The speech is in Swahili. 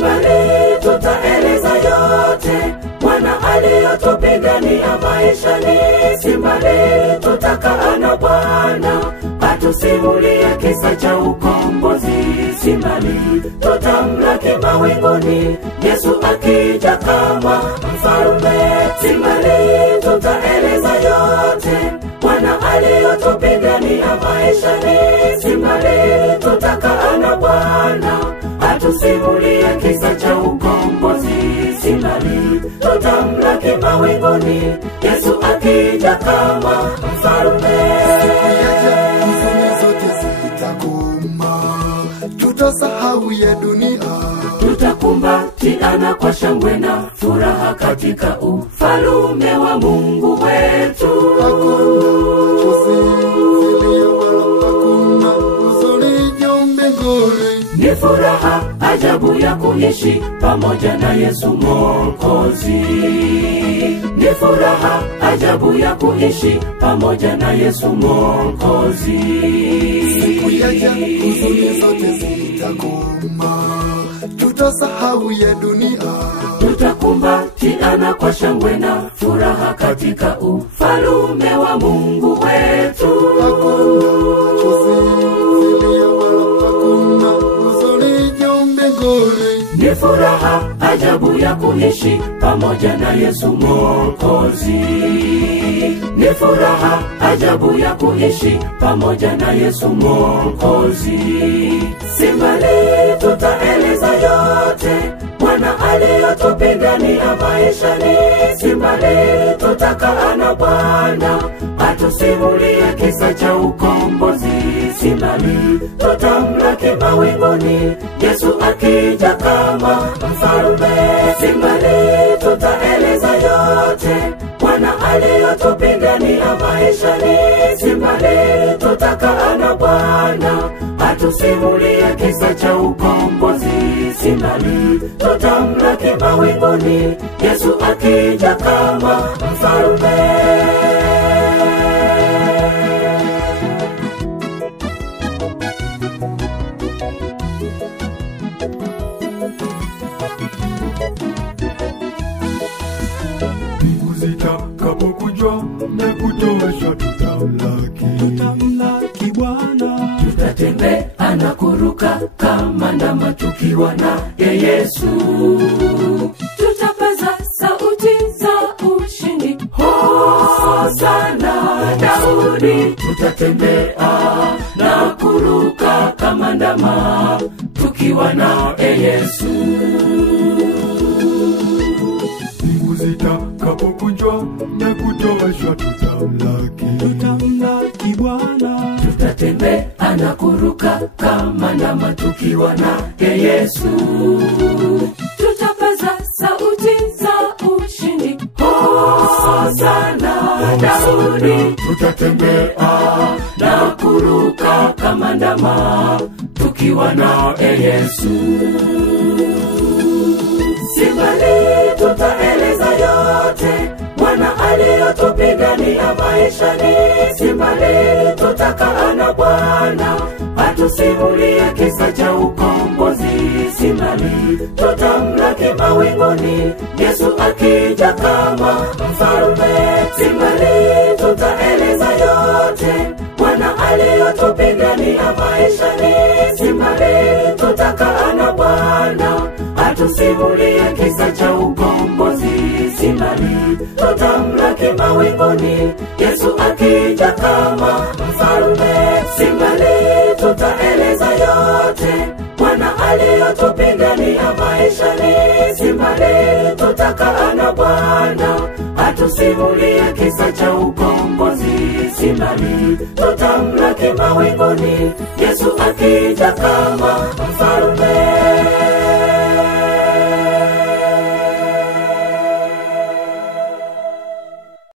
Simbali tutaeleza yote Bwana aliyotupigania maishani. Simbali tutakaa na Bwana atusimulie kisa cha ukombozi. Simbali tutamlaki mawinguni Yesu akija kama mfalme. Simbali tutaeleza yote Bwana aliyotupigania maishani. Simbali tutakaa na Bwana atusimulie kisa cha ukombozi. Simbali tutamlaki mawinguni Yesu akija kama mfalme. Tutasahau ya dunia, tutakumbatiana kwa shangwe na furaha katika ufalume wa Mungu wetu. Ni furaha ajabu ya kuishi pamoja na Yesu Mwokozi. Ni furaha ajabu ya kuishi pamoja na Yesu Mwokozi. Siku yaja huzuni zote zitakoma, tutasahau ya dunia, tutakumbatiana kwa shangwe na furaha katika ufalume wa Mungu wetu. Ni furaha ajabu ya kuishi pamoja na Yesu Mwokozi. Ni furaha ajabu ya kuishi pamoja na Yesu Mwokozi. Simbali tutaeleza yote Bwana aliyotupigania maishani. Simbali tutakaa na Bwana atusimulie kisa cha ukombozi. Simbali tutamlaki mawinguni Yesu akija kama mfalme. Simbali tutaeleza yote Bwana aliyotupigania maishani. Simbali tutakaa na Bwana atusimulie kisa cha ukombozi. Simbali tutamlaki mawinguni Yesu akija kama mfalme. Mbingu zitakapokujwa na kutoweshwa, tutamlaki Bwana. Tutatembea na kuruka kama ndama tukiwa na Yesu. Tutapaza sauti za ushindi, Hosana Daudi. Tutatembea na kuruka kama ndama tukiwa na Yesu. Mbingu zitakapokunjwa na kutoweshwa, tutamlaki Bwana. Tutatembea na kuruka kama ndama tukiwa na Yesu. Tutapaza sauti za ushindi, Hosana Daudi. Tutatembea na kuruka kama ndama tukiwa na Yesu. Simbali tutaeleza yote Bwana aliyotupigania maishani. Simbali tutakaa na Bwana atusimulie kisa cha ukombozi. Simbali tutamlaki mawinguni Yesu akija kama mfalme. Simbali tutaeleza yote Bwana aliyotupigania maishani. Simbali tutakaa na Bwana atusimulie kisa cha ukombozi. Simbali tutamlaki mawinguni Yesu akija kama mfalme. Simbali tutaeleza yote Bwana aliyotupigania maishani. Simbali tutakaa na Bwana atusimulie kisa cha ukombozi. Simbali tutamlaki mawinguni Yesu akija kama